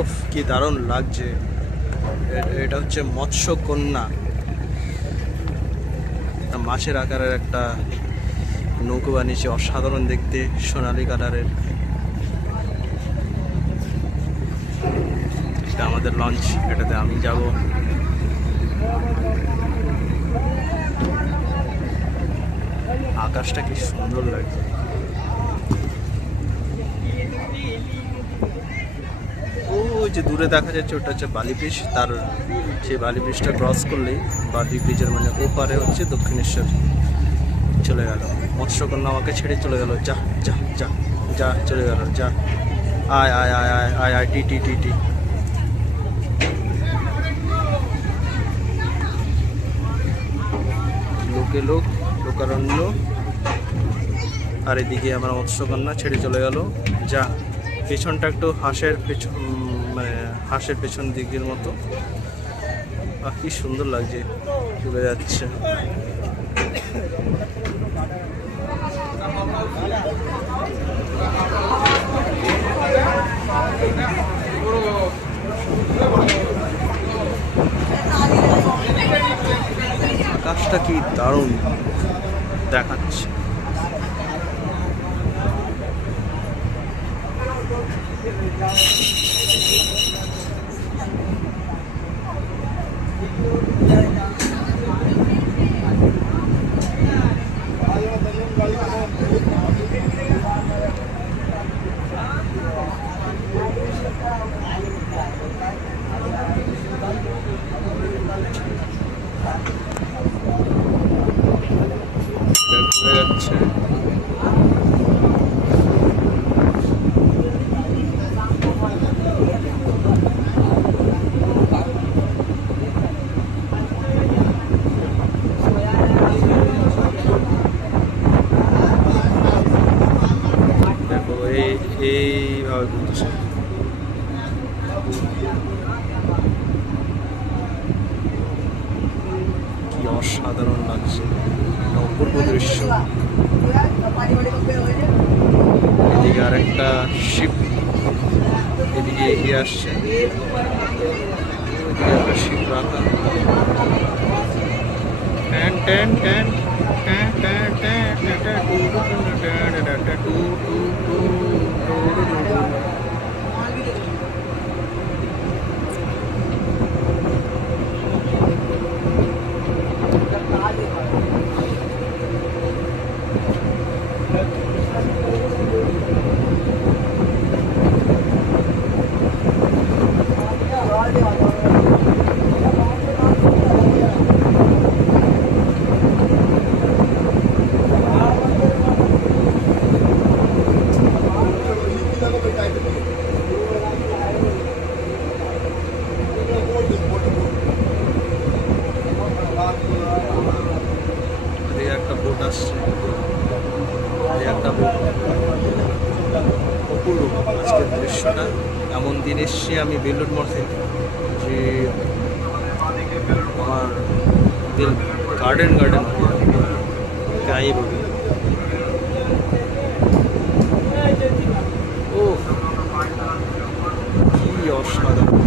উফ, কি দারুণ লাগছে। এটা হচ্ছে মৎস্যকন্যা, মাছের আকারের একটা নৌকো বানিয়েছে, অসাধারণ দেখতে, সোনালী কালারের। এটা আমাদের লঞ্চ, এটাতে আমি যাব। আকাশটা কি সুন্দর লাগছে। ওই যে দূরে দেখা যাচ্ছে ওটা হচ্ছে বালি ব্রিজ, তার সেই বালি ব্রিজটা ক্রস করলেই বালি ব্রিজের মানে ওপারে হচ্ছে দক্ষিণেশ্বর। চলে গেল মৎস্যকন্যা, আমাকে ছেড়ে চলে গেল। যা যা যা যা, চলে গেল, যা। আয় আয় আয় আয় আয় আয়, টি টি টি টি। লোকে লোক, লোকারণ্য। আর এদিকে আমার মৎস্যকন্যা ছেড়ে চলে গেল। যা, পেছনটা একটু হাঁসের পেছন, মানে হাঁসের পেছন দিকের মতো। আর কি সুন্দর লাগছে, চলে যাচ্ছে। আকাশটা কি দারুণ দেখাচ্ছে। ঘুরে যাচ্ছে। দেখো এইভাবে ঘুরছে। কি অসাধারণ লাগছে, অপূর্ব দৃশ্য। এদিকে আরেকটা শিপ এদিকে এগিয়ে আসছে, ওইদিকে একটা শিপ রাখা। ট্যান ট্যান ট্যান ট্যান ট্যান ট্যান ট্যান টু টু টু। একটা বোট আসছে, একটা বোট। অপূর্ব আজকের দৃশ্যটা। এমন দিন এসছি আমি বেলুড় মঠে যে আমার দিল গার্ডেন গার্ডেন গাই বলি। ও কি অসাধারণ।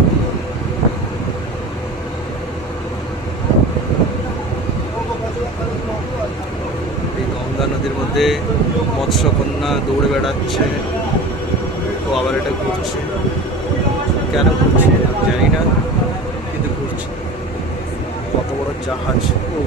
এই গঙ্গা নদীর মধ্যে মৎস্যকন্যা দৌড়ে বেড়াচ্ছে, ও আবার এটা ঘুরছে। কেন ঘুরছে জানি না, কিন্তু ঘুরছে। কত বড় জাহাজ! ও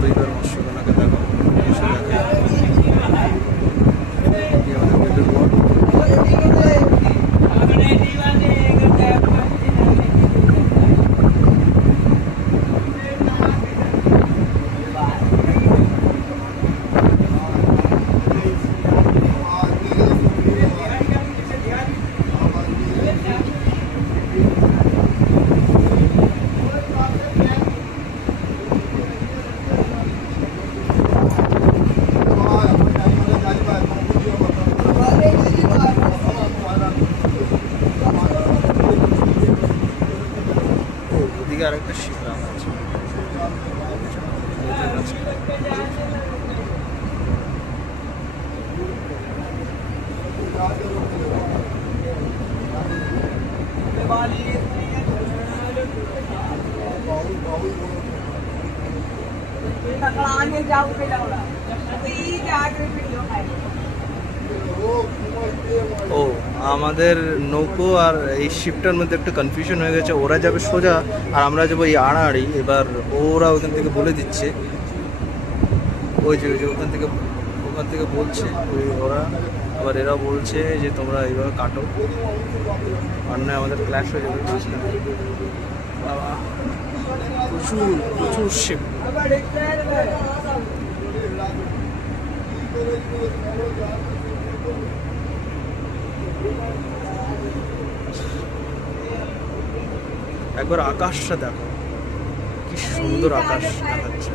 দুইবার মৎস্যকন্যাকে দেখো, এসে দেখে ও আমাদের নৌকো আর এই শিপটার মধ্যে একটু কনফিউশন হয়ে গেছে, ওরা যাবে সোজা আর আমরা যাবো এই আড়াআড়ি। এবার ওরা ওখান থেকে বলে দিচ্ছে, ওই যে ওখান থেকে বলছে ওরা, আবার এরা বলছে যে তোমরা এইভাবে কাটো, আর নয় আমাদের ক্ল্যাশ হয়ে যাবে। বাবা প্রচুর প্রচুর শিপ। একবার আকাশটা দেখো, কি সুন্দর আকাশ দেখাচ্ছে।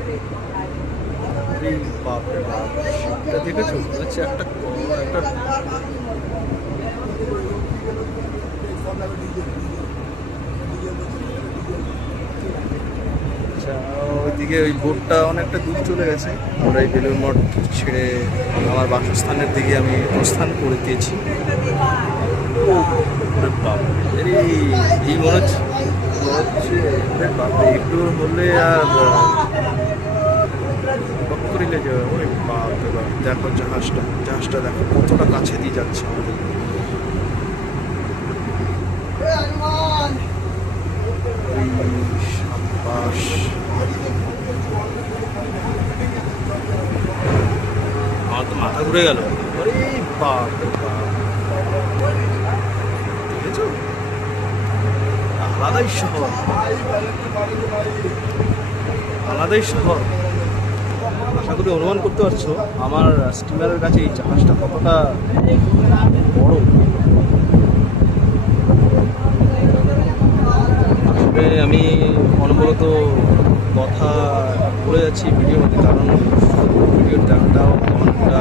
বাপরে বাপ, শিপটা দেখেছো? হচ্ছে একটা আচ্ছা, ওইদিকে ওই বোটটা অনেকটা দূর চলে গেছে। আমরা এই বেলুড় মঠ ছেড়ে আমার বাসস্থানের দিকে আমি প্রস্থান করে দিয়েছি। এই মনে হচ্ছে বাপরে, একটু হলে আর করিলে যে ওই বাপরে বাপ। দেখো জাহাজটা দেখো কতটা কাছে দিয়ে যাচ্ছে আমাদের। আমার তো মাথা ঘুরে গেল। বাপরে বাপ, দেখেছো? আলাদাই শহর, আলাদাই শহর। আশা করি অনুমান করতে পারছো আমার স্টিমারের কাছে এই জাহাজটা কতটা বড়। আসলে আমি অনবরত কথা বলে যাচ্ছি ভিডিওর মধ্যে, কারণ ভিডিওর জায়গাটাও অনেকটা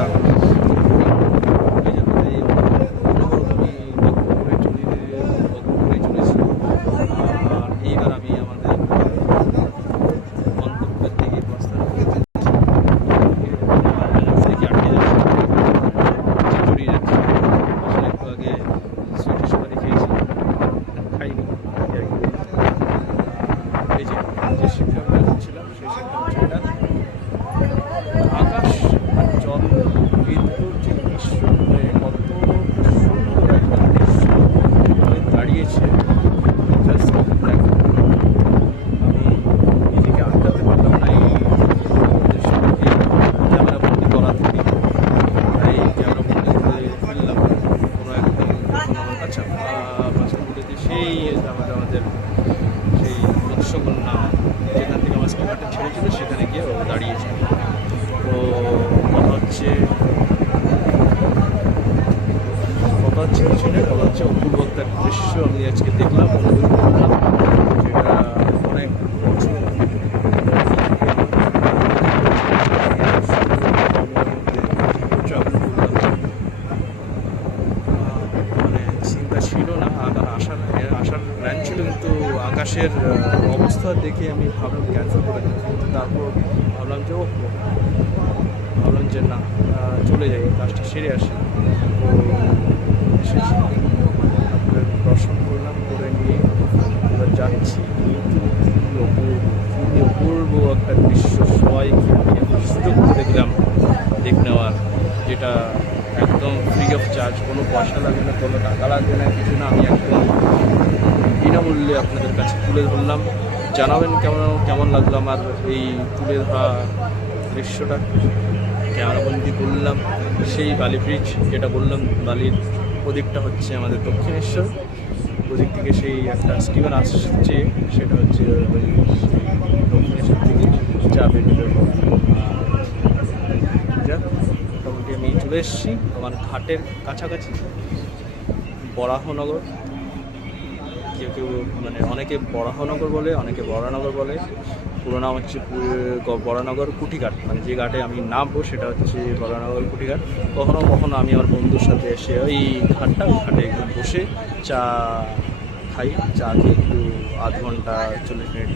আমাদের সেই মৎস্যকন্যা যেখান থেকে আমার স্টিমারটা ছেড়েছিল সেখানে গিয়ে ও দাঁড়িয়েছে। তো কথা হচ্ছে কিছু নেই, কথা হচ্ছে অপূর্ব একটা দৃশ্য আমি আজকে দেখলাম, যেটা অনেক বছর ছিল না। আমার আসার প্ল্যান ছিল, কিন্তু আকাশের অবস্থা দেখে আমি ভাবলাম ক্যান্সেল করে দিই। তারপর ভাবলাম যে না, চলে যাই, কাজটা সেরে আসি। এসেছি, আপনার দর্শন করলাম, করে নিয়ে এবার যাচ্ছি। অপূর্ব একটা দৃশ্য, সবাইকে সুযোগ করে দিলাম দেখ নেওয়ার, যেটা একদম ফ্রি অফ চার্জ, কোনো পয়সা লাগবে না, কোনো টাকা লাগবে না, কিছু না। আমি একদম বিনামূল্যে আপনাদের কাছে তুলে ধরলাম। জানাবেন কেমন লাগলো আমার এই তুলে ধরা দৃশ্যটা। ক্যামেরাবন্দি করলাম সেই বালি ব্রিজ, যেটা বললাম বালির ওদিকটা হচ্ছে আমাদের দক্ষিণেশ্বর, ওদিক থেকে সেই একটা স্টিমার আসছে, সেটা হচ্ছে ওই দক্ষিণেশ্বর থেকে যাবে। মোটামুটি আমি চলে এসেছি আমার ঘাটের কাছাকাছি, বরাহনগর। কেউ মানে অনেকে বরাহনগর বলে, অনেকে বরানগর বলে। পুরো নাম হচ্ছে বরানগর কুঠিঘাট, মানে যে ঘাটে আমি নামবো সেটা হচ্ছে বরানগর কুঠিঘাট। কখনো আমি আমার বন্ধুর সাথে এসে ওই ঘাটে একটু বসে চা খাই, চা খেয়ে একটু আধ ঘন্টা 40 মিনিট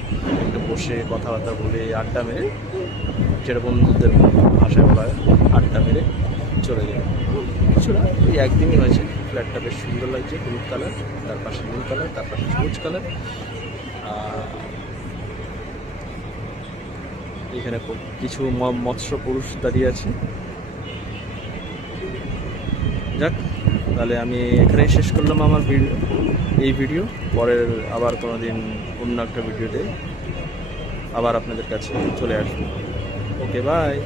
একটু বসে কথাবার্তা বলে আড্ডা মেরে, যেটা বন্ধুদের ভাষায় বলা হয় আড্ডা মেরে চলে যাবে। কিছু না, ওই একদিনই হয়েছে। ফ্ল্যাটটা বেশ সুন্দর লাগছে, হলুদ কালার, তার পাশে নীল কালার, তার পাশে সবুজ কালার। এখানে কিছু মৎস্য পুরুষ দাঁড়িয়ে আছে। যাক, তাহলে আমি এখানেই শেষ করলাম আমার এই ভিডিও। পরের আবার কোনো দিন অন্য একটা ভিডিওতে আবার আপনাদের কাছে চলে আসবো। ওকে, বাই।